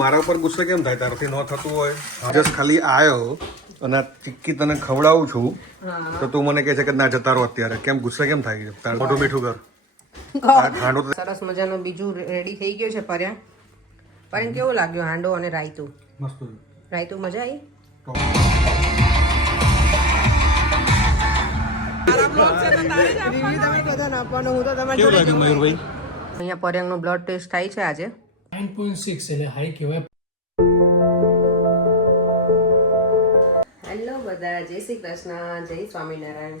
મારા ઉપર ગુસ્સે કેમ થાય? તારાથી ન થતું હોય? જસ્ટ ખાલી આવ્યો અને ચીક્કી તને ખવડાવું છું તો તું મને કહે છે કે ના જતા રહો અત્યારે. કેમ ગુસ્સે કેમ થાય છે? તારું મોઢું મીઠું કર. સરસ મજાનું બીજું રેડી થઈ ગયું છે. પર્યા કેવું લાગ્યું? હાંડો અને રાયતું. મસ્ત. રાયતું મજા આવી. અહીંયા પર્યાંગનો બ્લડ ટેસ્ટ થાય છે આજે 9.6 એટલે હાઈ કહેવાય. હેલો બધા, જય શ્રી કૃષ્ણ, જય સ્વામિનારાયણ.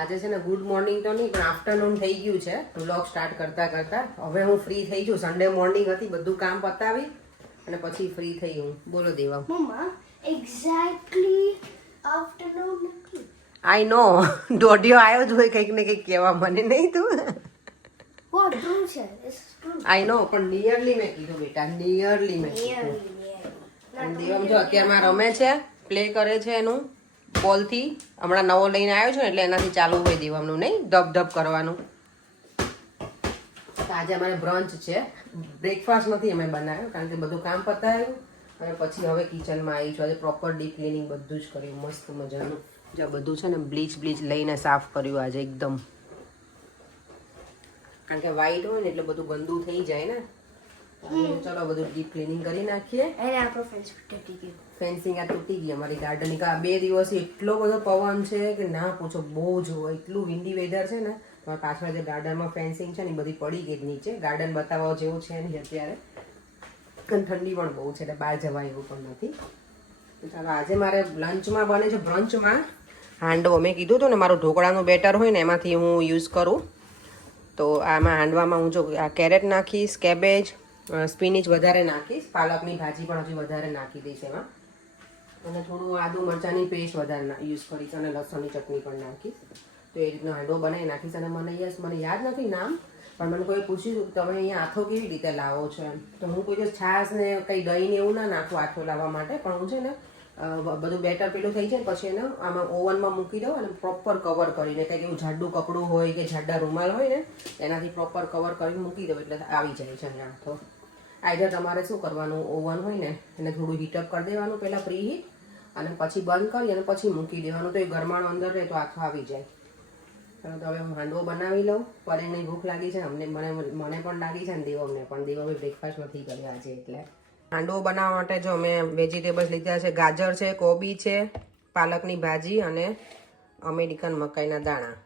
આજે છે ને ગુડ મોર્નિંગ તો નહીં પણ આફ્ટરનૂન થઈ ગયું છે વ્લોગ સ્ટાર્ટ કરતા હવે હું ફ્રી થઈ છું. સન્ડે મોર્નિંગ હતી, બધું કામ પતાવી અને પછી ફ્રી થઈ હું. બોલો દેવા. Mama, exactly afternoon. આઈ નો દોઢિયો આવ્યો જ હોય કંઈક ને કંઈક કહેવા, મને નહીં તું. What true છે? It's true. આઈ નો પણ નિયરલી મેં કીધું બેટા, નિયરલી મેં કીધું. અને દેવમ જો અત્યારમાં રમે છે, પ્લે કરે છે એનું બોલથી. હમણાં નવો લઈને આવ્યો છું એટલે એનાથી ચાલુ હોય દેવમનું, નહીં ધબ ધબ કરવાનું. તો આજે અમારે બ્રંચ છે, બ્રેકફાસ્ટ નથી અમે બનાવ્યો કારણ કે બધું કામ પતાવ્યું અને પછી હવે કિચનમાં આવી છું. આજે પ્રોપર ડીપ ક્લિનિંગ બધું જ કર્યું મસ્ત મજાનું. જો બધું છે ને બ્લીચ લઈને સાફ કર્યું આજે એકદમ, કારણ કે વ્હાઈટ હોય ને એટલે બધું ગંદુ થઈ જાય ને. ચલો બધું ડીપ ક્લિનિંગ કરી નાખીએ. અને આપણો ફેન્સ તૂટી ગયો. ફેન્સિંગ આ તૂટી ગઈ અમારી ગાર્ડનની. આ 2 દિવસથી એટલો બધો પવન છે કે ના પૂછો, બહુ જ હોય. એટલું વિન્ડી વેધર છે ને. તમારા પાછળ જે ગાર્ડનમાં ફેન્સિંગ છે ને એ બધી પડી ગઈ નીચે. ગાર્ડન બતાવવા જેવું છે નહીં અત્યારે, ઠંડી પણ બહુ છે એટલે બહાર જવાય એવું પણ નથી. ચાલો આજે મારે લંચમાં બને છે, બ્રંચમાં હાંડવો. મેં કીધું હતું ને મારું ઢોકળાનું બેટર હોય ને એમાંથી હું યુઝ કરું. તો આમાં હાંડવામાં હું જો આ કેરેટ નાખીશ, કેબેજ, સ્પિનિચ વધારે નાખીશ, પાલકની ભાજી પણ હજી વધારે નાખી દઈશ એમાં, અને થોડું આદુ મરચાંની પેસ્ટ વધારે યુઝ કરીશ અને લસણની ચટણી પણ નાખીશ. તો એ રીતનો હાંડવો બનાવી નાખીશ. અને મને યાદ નથી નામ, પણ મને કોઈ પૂછ્યું તમે અહીંયા આથો કેવી રીતે લાવો છો એમ, તો હું કોઈ દિવસ છાશ ને કંઈ દહીં ને એવું ના નાખું આથો લાવવા માટે. પણ હું છે ને બધું બેટર પેલું થઈ જાય પછી એને આમાં ઓવનમાં મૂકી દઉં અને પ્રોપર કવર કરીને, કંઈક એવું જાડું કપડું હોય કે જાડા રૂમાલ હોય ને એનાથી પ્રોપર કવર કરીને મૂકી દઉં એટલે આવી જાય છે અહીંયા આથો. આઈધર તમારે શું કરવાનું, ઓવન હોય ને એને થોડું હીટઅપ કરી દેવાનું પહેલાં પ્રી હીટ, અને પછી બંધ કરી અને પછી મૂકી દેવાનું. તો એ ગરમાળો અંદર રહે તો આથો આવી જાય. ચાલો તો હવે હું હાંડવો બનાવી લઉં. પરેણની ભૂખ લાગી છે, મને પણ લાગી છે ને દેવમને પણ. દેવમે બ્રેકફાસ્ટ નથી કર્યો આજે એટલે. હાંડવો બનાવવા માટે જો મેં વેજીટેબલ્સ લીધા છે, ગાજર છે, કોબી છે, પાલકની ભાજી અને અમેરિકન મકાઈના દાણા.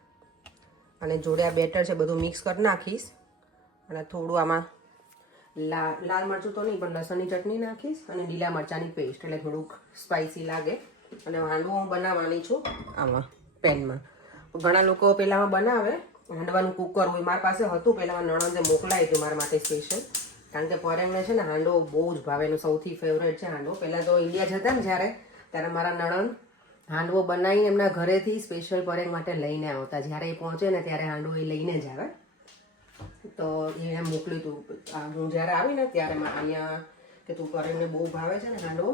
અને જોડે આ બેટર છે બધું મિક્સ કરી નાખીશ. અને થોડું આમાં લાલ મરચું તો નહીં પણ લસણની ચટણી નાખીશ અને લીલા મરચાંની પેસ્ટ, એટલે થોડુંક સ્પાઇસી લાગે. અને હાંડવો હું બનાવવાની છું આમાં પેનમાં. ઘણા લોકો પહેલાંમાં બનાવે હાંડવાનું કુકર હોય. મારી પાસે હતું પહેલાં, નણંદે મોકલાય હતું મારા માટે સ્પેશિયલ, કારણ કે પરેંગને છે ને હાંડવો બહુ જ ભાવે. એનું સૌથી ફેવરેટ છે હાંડવો. પહેલાં તો ઇન્ડિયા જતા ને ત્યારે મારા નણંદ હાંડવો બનાવીને એમના ઘરેથી સ્પેશિયલ પરેંગ માટે લઈને આવતા. જ્યારે એ પહોંચે ને ત્યારે હાંડવો એ લઈને જ આવે. તો એને મોકલ્યું હતું હું જ્યારે આવી ને ત્યારે અહીંયા કે તું પરેંગને બહુ ભાવે છે ને હાંડવો,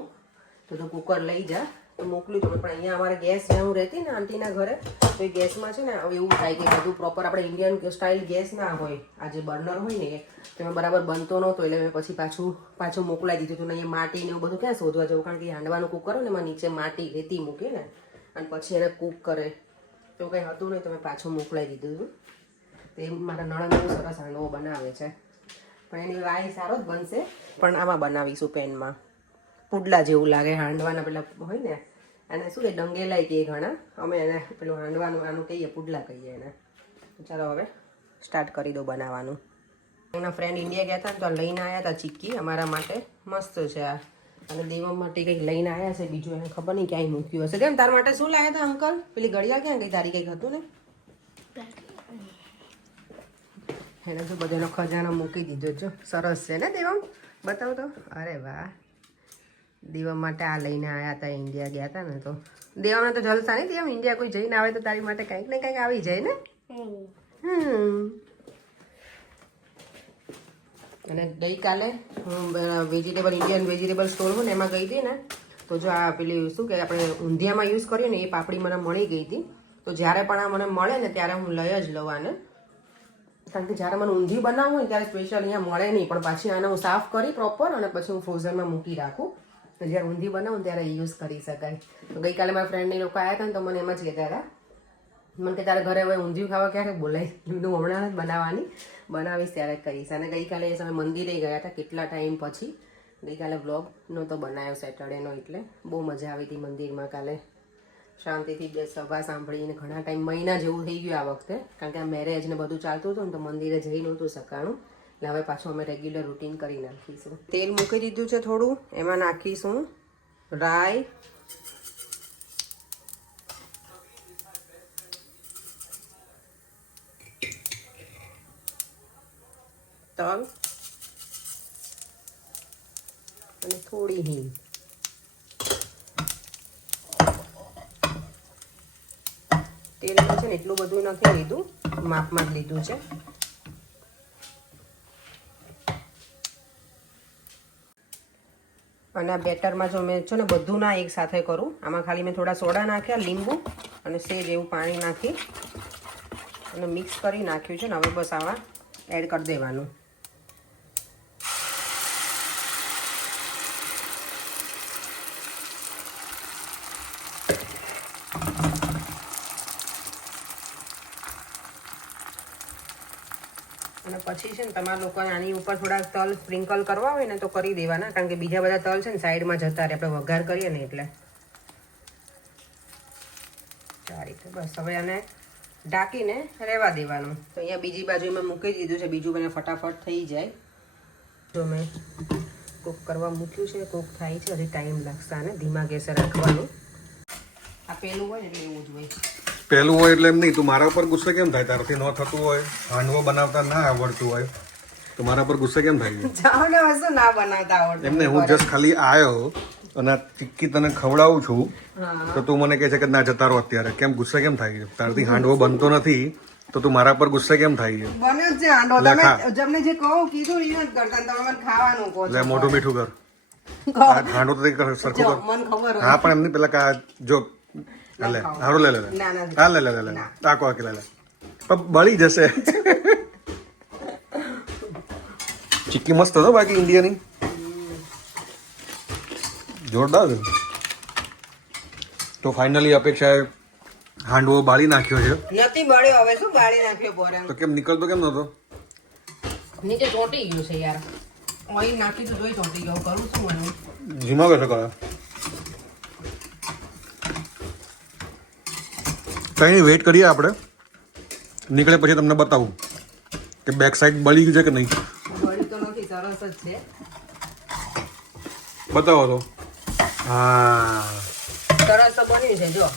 તો તું કુકર લઈ જા. તો મોકલ્યું હતું. પણ અહીંયા અમારે ગેસ જ્યાં હું રહેતી ને આંટીના ઘરે, તો એ ગેસમાં છે ને એવું થાય કે બધું પ્રોપર આપણે ઇન્ડિયન સ્ટાઇલ ગેસ ના હોય. આ જે બર્નર હોય ને તેમાં બરાબર બનતો નહોતો, એટલે મેં પછી પાછું મોકલાઈ દીધું હતું. ને અહીંયા માટી ને એવું બધું ક્યાં શોધવા જવું, કારણ કે હાંડવાનું કુકર હોય ને એમાં નીચે માટી રેતી મૂકે ને અને પછી એને કૂક કરે, તો કંઈ હતું નહીં તો મેં પાછું મોકલાઈ દીધું હતું. તો એ મારા નણંદ બહુ સરસ હાંડવો બનાવે છે, પણ એની વાય સારો જ બનશે. પણ આમાં બનાવીશું પેનમાં, પુડલા જેવું લાગે હાંડવાના પેલા હોય ને, અને શું કે ડંગેલાય કે ઘણા, અમે એને પેલું હાંડવાનું આનું કહીએ, પુડલા કહીએ એને. ચાલો હવે સ્ટાર્ટ કરી દો બનાવવાનું. એના ફ્રેન્ડ ઇન્ડિયા ગયા હતા ને તો લઈને આવ્યા હતા ચીક્કી અમારા માટે, મસ્ત છે આ. અને દેવમ માટે કંઈક લઈને આવ્યા છે બીજું, એને ખબર નહીં ક્યાંય મૂક્યું હશે. કેમ તાર માટે શું લાવ્યા હતા અંકલ? પેલી ઘડિયાળ ક્યાં ગઈ તારી? કંઈક હતું ને એને જો બધાનો ખજાનો મૂકી દીધો. જો સરસ છે ને દેવમ, બતાવો તો. અરે વાહ, દેવમ માટે આ લઈને આવ્યા હતા. ઇન્ડિયા ગયા હતા ને તો દેવમને તો જલસા નહીં. દેવમ ઇન્ડિયા કોઈ જઈને આવે તો તારી માટે કંઈક ને કંઈક આવી જાય ને. અને ગઈકાલે હું ઇન્ડિયન વેજીટેબલ સ્ટોર હોય ને એમાં ગઈ હતી ને, તો જો આ પેલી શું કે આપણે ઊંધિયામાં યુઝ કરીએ ને એ પાપડી મને મળી ગઈ હતી. તો જ્યારે પણ આ મને મળે ને ત્યારે હું લઈ જ લઉં આને. કારણ કે જ્યારે મને ઊંધિયું બનાવવું હોય ત્યારે સ્પેશિયલ અહીંયા મળે નહીં, પણ પાછી આને હું સાફ કરી પ્રોપર અને પછી હું ફ્રોઝનમાં મૂકી રાખું. તો જ્યારે ઊંધિયું બનાવું ત્યારે યુઝ કરી શકાય. તો ગઈકાલે મારા ફ્રેન્ડની લોકો આવ્યા હતા ને તો મને એમ જ કહેતા હતા, મને કે તારે ઘરે હવે ઊંધિયું ખાવા ક્યારે બોલાય. હું હમણાં જ બનાવીશ ત્યારે કરીશ. અને ગઈકાલે એ સમય મંદિરે ગયા હતા કેટલા ટાઈમ પછી. ગઈકાલે વ્લોગ નહોતો બનાવ્યો સેટરડેનો, એટલે બહુ મજા આવી હતી મંદિરમાં કાલે. શાંતિથી બે સભા સાંભળીને ઘણા ટાઈમ મહિના જેવું થઈ ગયું આ વખતે, કારણ કે આ મેરેજ ને બધું ચાલતું હતું ને તો મંદિરે જઈ નહોતું શકાણું. એટલે હવે પાછું અમે રેગ્યુલર રૂટીન કરી નાખીશું. તેલ મૂકી દીધું છે થોડું, એમાં નાખીશું રાઈ, તલ અને થોડી હિંગ. તેલ છે ને એટલું બધું નથી લીધું, માપમાં જ લીધું છે. અને આ બેટરમાં જો મેં છે ને બધું ના એક સાથે કરું, આમાં ખાલી મેં થોડા સોડા નાખ્યા, લીંબુ અને સેજ એવું પાણી નાખી અને મિક્સ કરી નાખ્યું છે ને. હવે બસ આમાં એડ કરી દેવાનું. અને પછી છે ને તમારા લોકોને આની ઉપર થોડા તલ સ્પ્રિંકલ કરવા હોય ને તો કરી દેવાના, કારણ કે બીજા બધા તલ છે ને સાઈડમાં જતા રહે આપણે વઘાર કરીએ ને એટલે. આ રીતે બસ હવે આને ઢાંકીને રહેવા દેવાનું. તો અહીંયા બીજી બાજુ મેં મૂકી દીધું છે, બીજું મને ફટાફટ થઈ જાય. જો મેં કૂક કરવા મૂક્યું છે, કૂક થાય છે, હજી ટાઈમ લાગશે. આને ધીમા ગેસે રાખવાનું. આ પેલું હોય ને એટલે એવું જ હોય. પહેલું હોય એટલે એમ નહીં, તું મારા ઉપર ગુસ્સે કેમ થાય? તારાથી ન થતું હોય, હાંડવો બનાવતા ના આવડતું હોય તો મારા પર ગુસ્સે કેમ થાય? જાઓને વસ્તુ ના બનાવતા આવડતું. એમને હું જસ્ટ ખાલી આવ્યો અને આ ચીક્કી તને ખવડાવું છું તો તું મને કહે છે કે ના જતા રહો અત્યારે. કેમ ગુસ્સે કેમ થાય છે? તારાથી હાંડવો બનતો નથી તો તું મારા પર ગુસ્સે કેમ થાય છે? બને જ છે હાંડવો. તમે તમને જે કહું કીધું એ જ કરતા, તમે મને ખાવાનું કહો લે મોઢું મીઠું કર. હાંડવો તો સરખું કર. મને ખબર હોય. હા પણ એમની પેલા જો લે હારું લે હા લે આકો આકે લે પણ બળી જશે. ચીક્કી મસ્ત હતો બાકી ઇન્ડિયાની જોરદાર. તો ફાઇનલી અપેક્ષાએ હાંડવો બાળી નાખ્યો છે. નથી બળ્યો, હવે શું બાળી નાખ્યો બોરે? તો કેમ નીકળતો કેમ નતો? નીચે ચોંટી ગયું છે યાર. ઓઈલ નાખી તો જોઈ ચોંટી ગયો. કરું શું એનું? ધીમા કશો કરે કઈ નહીં, વેઇટ કરીએ આપણે. નીકળે પછી તમને બતાવું કે બેક સાઈડ બળી ગયું છે કે નહીં. બળ્યું તો નથી, સરસ જ છે. બતાવો તો. હા સરસ તો બન્યું છે. જો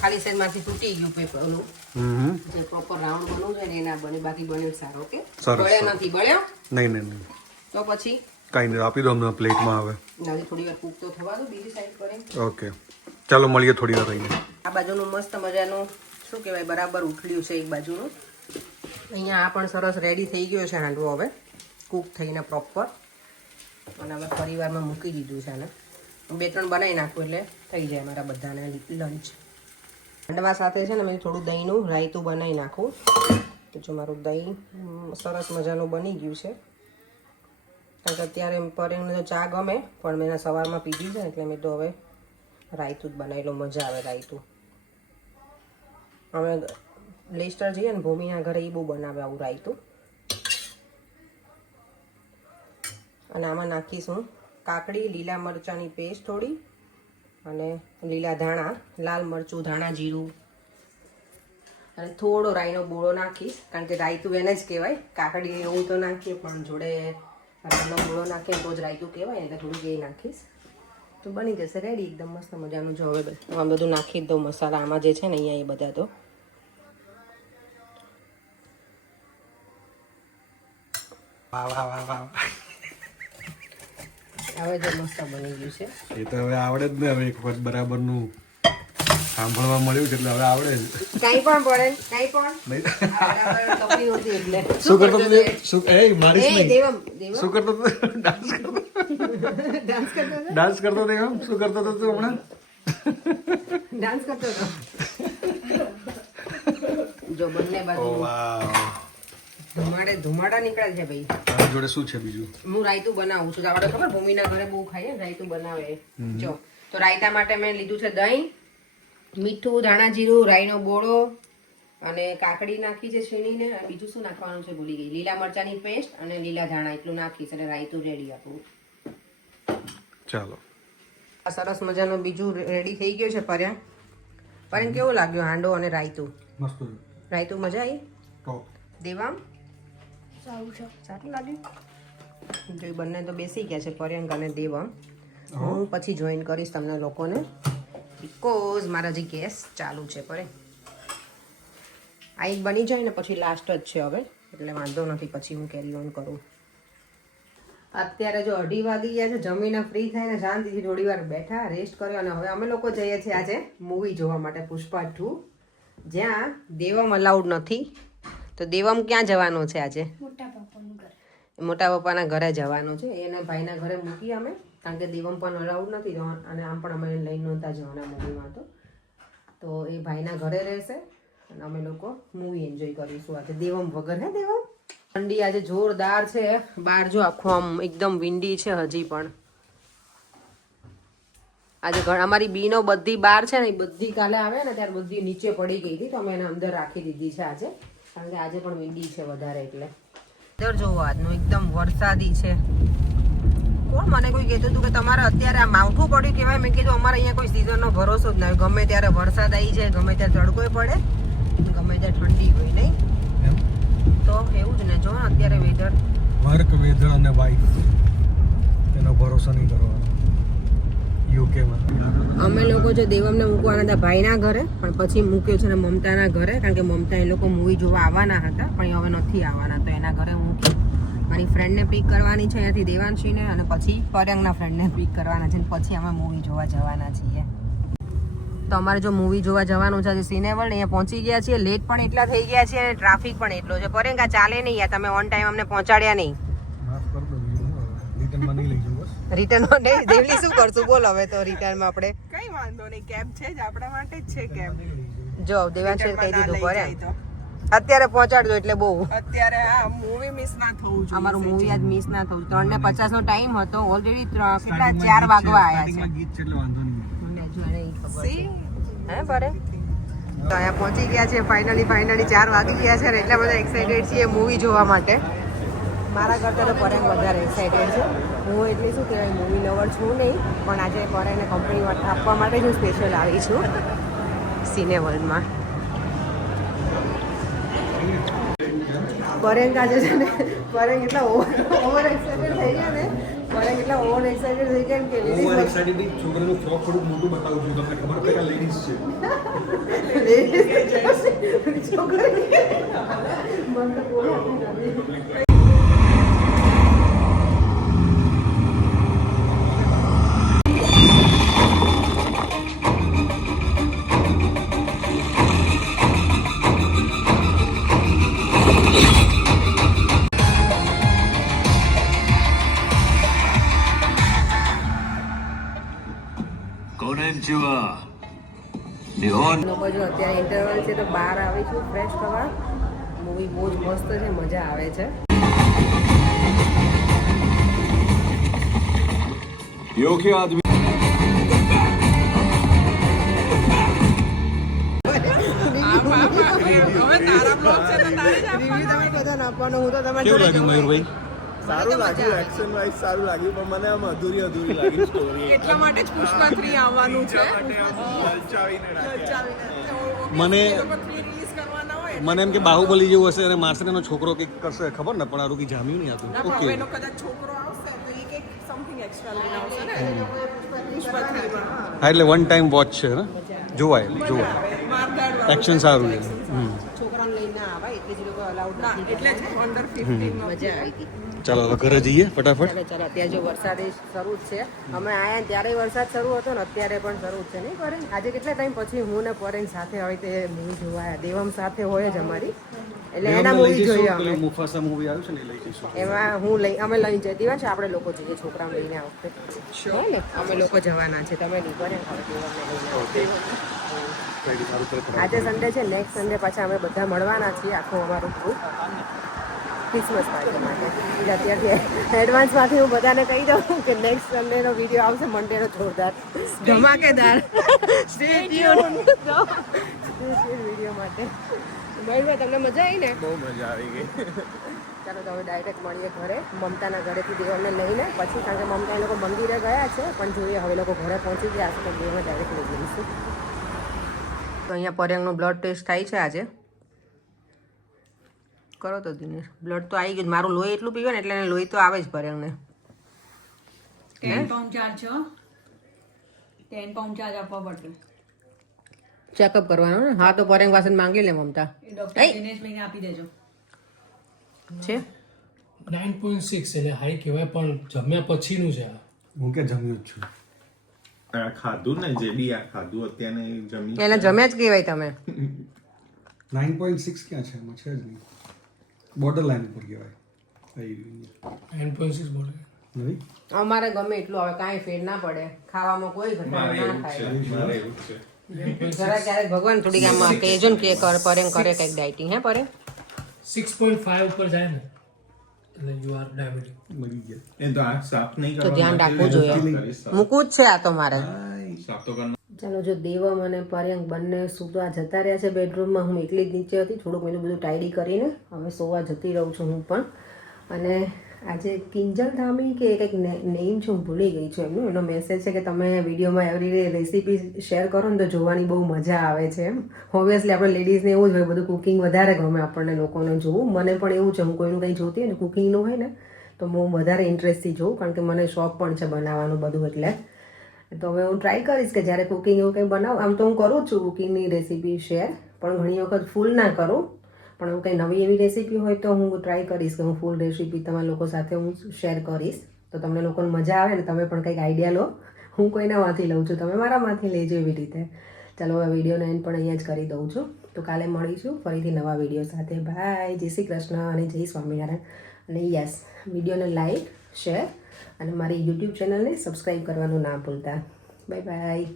ખાલી સાઈડમાંથી તૂટી ગયું પેપરનું. જે પ્રોપર રાઉન્ડ બનવું છે ને એ ના બને, બાકી બન્યું સારું. ઓકે, બળ્યો નથી. બળ્યો નહીં તો પછી કઈ નહીં, આપી દો અમને પ્લેટમાં. હવે થોડી વાર કૂક તો થવા દો બીજી સાઈડ પર. ઓકે ચાલો મળીએ થોડી વાર રહીને. આ બાજુનું મસ્ત મજાનું શું કહેવાય બરાબર ઉથળ્યું છે એક બાજુનું. અહીંયા આ પણ સરસ રેડી થઈ ગયો છે હાંડવો, હવે કૂક થઈને પ્રોપર. અને હવે પરિવારમાં મૂકી દીધું છે. આને 2-3 બનાવી નાખું એટલે થઈ જાય મારા બધાને લંચ. હાંડવા સાથે છે ને મેં થોડું દહીંનું રાયતું બનાવી નાખું. તો જો મારું દહીં સરસ મજાનું બની ગયું છે. કારણ કે અત્યારે પરેણને તો ચા ગમે પણ મેં એના સવારમાં પીધી છે એટલે મેં તો હવે રાયતું જ બનાવી લો. મજા આવે રાયતું. અમે લેસ્ટર જઈએ ને ભૂમિના ઘરે એ બહુ બનાવે આવું રાયતું. અને આમાં નાખીશું કાકડી, લીલા મરચાંની પેસ્ટ થોડી અને લીલા ધાણા, લાલ મરચું, ધાણા જીરું અને થોડો રાઈનો બોળો નાખીશ. કારણ કે રાયતું એને જ કહેવાય. કાકડી એવું તો નાખીએ પણ જોડે રાઈનો બોળો નાખીએ તો જ રાયતું કહેવાય, એટલે થોડુંક એ નાખીશ તો બની જશે રેડી એકદમ મસ્ત મજાનું. જો હવે આમાં બધું નાખી દઉં મસાલા આમાં જે છે ને અહીંયા એ બધા. તો હવે જો મસ્ત બની ગયું છે. એ તો હવે આવડે જ ને. હવે એક વખત બરાબરનું સાંભળવા મળ્યું છે એટલે હવે આવડે જ. કઈ પણ પડે કઈ પણ કપડી નહોતી એટલે શું કરતો હતો? શું એ મારીશ નહીં. દેવમ શું કરતો હતો? ડાન્સ કરતો હતો એમ? શું કરતો હતો તું હમણાં? ડાન્સ કરતો હતો. જો બંને બાજુ ધુમાડા નીકળે છે ભાઈ. તારા જોડે શું છે બીજું? હું રાયતું બનાવું છું. આપણે ખબર ભૂમિના ઘરે બહુ ખાઈએ ને રાયતું બનાવે. જો તો રાયતા માટે મેં લીધું છે દહીં, મીઠું, ધાણા જીરું, રાઈનો બોળો અને કાકડી નાખી છે છીણીને. બીજું શું નાખવાનું છે ભૂલી ગઈ. લીલા મરચાની પેસ્ટ અને લીલા ધાણા એટલું નાખીશ એટલે રાયતું રેડી આપણું. ચાલો. આ સરસ મજાનું બીજું રેડી થઈ ગયું છે પર્યા. પણ કેવું લાગ્યું હાંડો અને રાયતું? મસ્ત રાયતું મજા આવી? ટોપ. દેવામ સારું છે. સારું લાગ્યું? જો બંને તો બેસી ગયા છે પર્યંક અને દેવમ. હું પછી જોઈન કરીશ તમને લોકોને બીકોઝ મારા જે ગેસ ચાલુ છે પરે. આ એક બની જાય ને પછી લાસ્ટ જ છે હવે એટલે વાંધો નથી, પછી હું કેરી ઓન કરું. અત્યારે જો 2:30 વાગી ગયા છે. જમીને ફ્રી થઈને શાંતિથી થોડી વાર બેઠા રેસ્ટ કર્યો અને હવે અમે લોકો જઈએ છીએ આજે મૂવી જોવા માટે પુષ્પા 2, જ્યાં દેવમ અલાઉડ નથી. તો દેવમ ક્યાં જવાનું છે આજે? મોટા પપ્પાનું ઘર. મોટા પપ્પાના ઘરે જવાનું છે. એના ભાઈના ઘરે મૂકી અમે, કારણ કે દેવમ પણ અલાઉડ નથી તો અને આમ પણ અમે લઈને નહોતા જવાના મૂવીમાં. તો એ ભાઈના ઘરે રહેશે અને અમે લોકો મૂવી એન્જોય કરીશું આજે દેવમ વગર. હે દેવમ? ઠંડી આજે જોરદાર છે બહાર. જો આખું આમ એકદમ વિન્ડી છે હજી પણ. આજે અમારી બીનો બધી બહાર છે ને, એ બધી કાલે આવે ને ત્યારે બધી નીચે પડી ગઈ હતી તો અમે એને અંદર રાખી દીધી છે આજે, કારણ કે આજે પણ વિન્ડી છે વધારે એટલે. વેધર જોવો આજનું એકદમ વરસાદી છે. કોણ મને કોઈ કહેતું હતું કે તમારે અત્યારે આ માવઠું પડ્યું કહેવાય. મેં કીધું અમારે અહીંયા કોઈ સિઝનનો ભરોસો જ ના હોય. ગમે ત્યારે વરસાદ આવી જાય, ગમે ત્યારે તડકોય પડે, ગમે ત્યારે ઠંડી હોય નહીં. તો એવું જ ને. જો ને અત્યારે વેધર, વર્ક વેધર અને વાઇફ એનો ભરોસો નહીં કરવાનો. યુકેમાં અમે લોકો જો દેવમને મૂકવાના હતા ભાઈના ઘરે, પણ પછી મૂક્યો છે ને મમતાના ઘરે, કારણ કે મમતા એ લોકો મૂવી જોવા આવવાના હતા પણ હવે નથી આવવાના તો એના ઘરે મૂકી. મારી ફ્રેન્ડને પિક કરવાની છે અહીંયાથી દેવાંશીને, અને પછી પર્યંકના ફ્રેન્ડને પિક કરવાના છે, પછી અમે મૂવી જોવા જવાના છીએ. તો અમારે જો મૂવી જોવા જવાનું છે આજે સિનેવર્લ્ડ. અહીંયા પહોંચી ગયા છીએ. લેટ પણ એટલા થઈ ગયા છે અને ટ્રાફિક પણ એટલો છે. પર્યંક આ ચાલે નહીં યાર, તમે ઓન ટાઈમ અમને પહોંચાડ્યા નહીં. માફ કર દો, રિટર્નમાં નહીં લઈ જવું બસ. રિટર્નમાં નહીં દેવલી શું કરશું બોલ હવે? તો રિટર્નમાં આપણે કઈ વાંધો નહીં, કેબ છે જ આપણા માટે જ છે કેબ. જો દેવાંશે કહી દીધું પર્યંક અત્યારે પહોંચાડજો એટલે બહુ. અત્યારે આ મૂવી મિસ ના થવું જોઈએ. અમારું મૂવી આજ મિસ ના થયું. 3:50 નો ટાઈમ હતો, ઓલરેડી કેટલા 4 વાગવા આવ્યા છે. ગીત છે એટલે વાંધો નહીં. મને જો નહીં ખબર છે. હે બરે તો અહીંયા પહોંચી ગયા છે ફાઇનલી 4 વાગી ગયા છે ને એટલા બધા એક્સાઇટેડ છીએ મૂવી જોવા માટે. મારા કરતાં તો પરેન વધારે એક્સાઇટેડ છે. હું એટલી શું કહેવાય મૂવી લવર છું નહીં, પણ આજે પરેને કંપની આપવા માટે જ હું સ્પેશિયલ આવી છું સિનેવર્લ્ડમાં. પરેંગ આજે છે ને, પરેંગ એટલા ઓવર એક્સાઇટેડ થઈ ગયા ને, પરેંગ એટલા ઓવર એક્સાઇટેડ થઈ ગયા કે ઓવર એક્સાઇટેડ છોકરાનું ફ્રોક થોડું મોટું બતાવું છું તમને ખબર છે કે લેડીઝ છે. છોકરી મને તો બોલો. લોકો જો અત્યારે ઇન્ટરવલ છે તો બહાર આવીશું ફ્રેશ થવા. મૂવી બહુ જ મસ્ત છે, મજા આવે છે. યોગ્ય આદમી હવે તારા બ્લોગ છે તો તારે જ રિવ્યુ તમે બધાને આપવાનો, હું તો તમારી કેવું જોડે લાગ્યું મયુરભાઈ? સારું લાગ્યું, એક્શન વાઇઝ સારું લાગ્યું, પણ મને આમ અધૂરી લાગી સ્ટોરી. એટલા માટે જ પુષ્પા 3 આવવાનું છે. મને રિલીઝ કરવાના હોય મને એમ કે બાહુબલી જેવું હશે અને માર્સેનો છોકરો કંઈક કરશે ખબર ને, પણ આરું કંઈ જામ્યું નહીં હતું. ના, પણ ઓકે હવે એનો કદાચ છોકરો આવશે તો એ કંઈક સમથિંગ એક્સ્ટ્રા લઈને આવશે ને પુષ્પા 3 માં. હા, એટલે વન ટાઈમ વોચ છે ને, જોવાય જોવાય. મારધાડ એક્શન સારું છે. છોકરાને લઈને આવા એટલે જ લોકો અલાઉડ ના, નથી. એટલે જ અંડર 15 માં મજા આવી હતી. ચાલો હવે ઘરે જઈએ ફટાફટ. ચાલો અત્યારે જો વરસાદ શરૂ જ છે. અમે આયા ત્યારે વરસાદ શરૂ હતો ને અત્યારે પણ શરૂ જ છે નહીં પરેન? આજે કેટલા ટાઈમ પછી હું ને પરેન સાથે હોય તે મૂવી જોવા આવ્યા. દેવમ સાથે હોય જ અમારી, એટલે એના મૂવી જોઈએ અમે. મુફાસા મૂવી આવ્યું છે ને એ લઈ જઈશું. એમાં અમે લઈ જઈ દેવા છે, આપણે લોકો જઈએ છોકરાને લઈને આ વખતે હોય ને, અમે લોકો જવાના છે. તમે નહીં પરેન હવે દેવમને લઈને આજે સન્ડે છે, નેક્સ્ટ સન્ડે પાછા અમે બધા મળવાના છીએ આખું અમારું ગ્રુપ. ક્રિસમસ પાર્ટી માટે. એટલે અત્યારથી એડવાન્સમાંથી હું બધાને કહી દઉં કે નેક્સ્ટ સન્ડેનો વિડીયો આવશે, મંડેનો જોરદાર ધમાકેદાર. સ્ટે ટ્યુન વિડીયો માટે. મયુરભાઈ તમને મજા આવી ને? બહુ મજા આવી ગઈ. ચાલો તો હવે ડાયરેક્ટ મળીએ ઘરે, મમતાના ઘરેથી દેવને લઈને. પછી કારણ કે મમતા એ લોકો મંદિરે ગયા છે, પણ જોઈએ હવે લોકો ઘરે પહોંચી ગયા છે તો દેવને ડાયરેક્ટ લઈ જઈશું. તો અહીંયા પર્યંગનો બ્લડ ટેસ્ટ થાય છે આજે. કરો તો દિનેશ, બ્લડ તો આવી ગયું. મારું લોહી એટલું પીવે ને એટલે એને લોહી તો આવે જ પર્યંગને. 10 પાઉન્ડ ચાર્જ છે 10 પાઉન્ડ ચાર્જ આપવા પડશે. ચેકઅપ કરવાનો ને? હા તો પર્યંગ પાસે માંગી લે મમતા. એ ડોક્ટર દિનેશભાઈને આપી દેજો. છે 9.6 એટલે હાઈ કહેવાય, પણ જમ્યા પછીનું છે આ. હું કે જમ્યો જ છું. આ ખાધું ને જે બી આ ખાધું અત્યારે જમી એને જમ્યા જ કહેવાય તમે. 9.6 ક્યાં છે? એમાં છે જ નહીં. બોર્ડર લાઈન ઉપર કહેવાય. 9.6 બોલે. નહીં અમારે ગમે એટલું હવે કાંઈ ફેર ના પડે, ખાવામાં કોઈ ઘટાડો ના થાય. મારે એવું જ છે. જરા ક્યારેક ભગવાન થોડીક આમ કહેજો ને કે પર્યંગ કરે કંઈક ડાયટિંગ. હે પર્યંગ 6.5 ઉપર જાય ને એટલે યુ આર ડાયાબિટીક. મરી ગયા. એ તો આ સાફ નહીં તો કરવા ધ્યાન માટે રાખવું જોઈએ. કરીશ. મૂકવું જ છે આ તો મારે. સાફ તો કર. ચાલો, જો દેવમ અને પર્યંક બંને સુવા જતા રહ્યા છે બેડરૂમમાં. હું એકલી જ નીચે હતી, થોડુંક બધું ટાઈડી કરીને હવે સોવા જતી રહું છું હું પણ. અને આજે કિંજલ ધામી કે કંઈક નેમ છે, હું ભૂલી ગઈ છું એમનું. એનો મેસેજ છે કે તમે વિડીયોમાં એવરી ડે રેસીપી શેર કરો ને તો જોવાની બહુ મજા આવે છે એમ. ઓબ્વિયસલી આપણે લેડીઝને એવું જ હોય, બધું કુકિંગ વધારે ગમે આપણને લોકોને જોવું. મને પણ એવું છે, હું કોઈનું કંઈ જોતી હોય ને કુકિંગનું હોય ને તો હું વધારે ઇન્ટરેસ્ટથી જોઉં, કારણ કે મને શોખ પણ છે બનાવવાનું બધું. એટલે તો હવે હું ટ્રાય કરીશ કે જ્યારે કુકિંગ એવું કંઈ બનાવું. આમ તો હું કરું છું કુકિંગની રેસીપી શેર, પણ ઘણી વખત ફૂલ ના કરું. પણ હું કંઈ નવી એવી રેસીપી હોય તો હું ટ્રાય કરીશ કે હું ફૂલ રેસીપી તમારા લોકો સાથે હું શેર કરીશ, તો તમને લોકોને મજા આવે ને તમે પણ કંઈક આઈડિયા લો. હું કોઈનામાંથી લઉં છું, તમે મારામાંથી લેજો એવી રીતે. ચાલો હવે વિડીયોનો એન્ડ પણ અહીંયા જ કરી દઉં છું. તો કાલે મળીશું ફરીથી નવા વિડીયો સાથે. બાય, જય શ્રી કૃષ્ણ અને જય સ્વામિનારાયણ. અને યસ, વિડીયોને લાઈક, શેર અને મારી યુટ્યુબ ચેનલને સબસ્ક્રાઈબ કરવાનું ના ભૂલતા. Bye bye.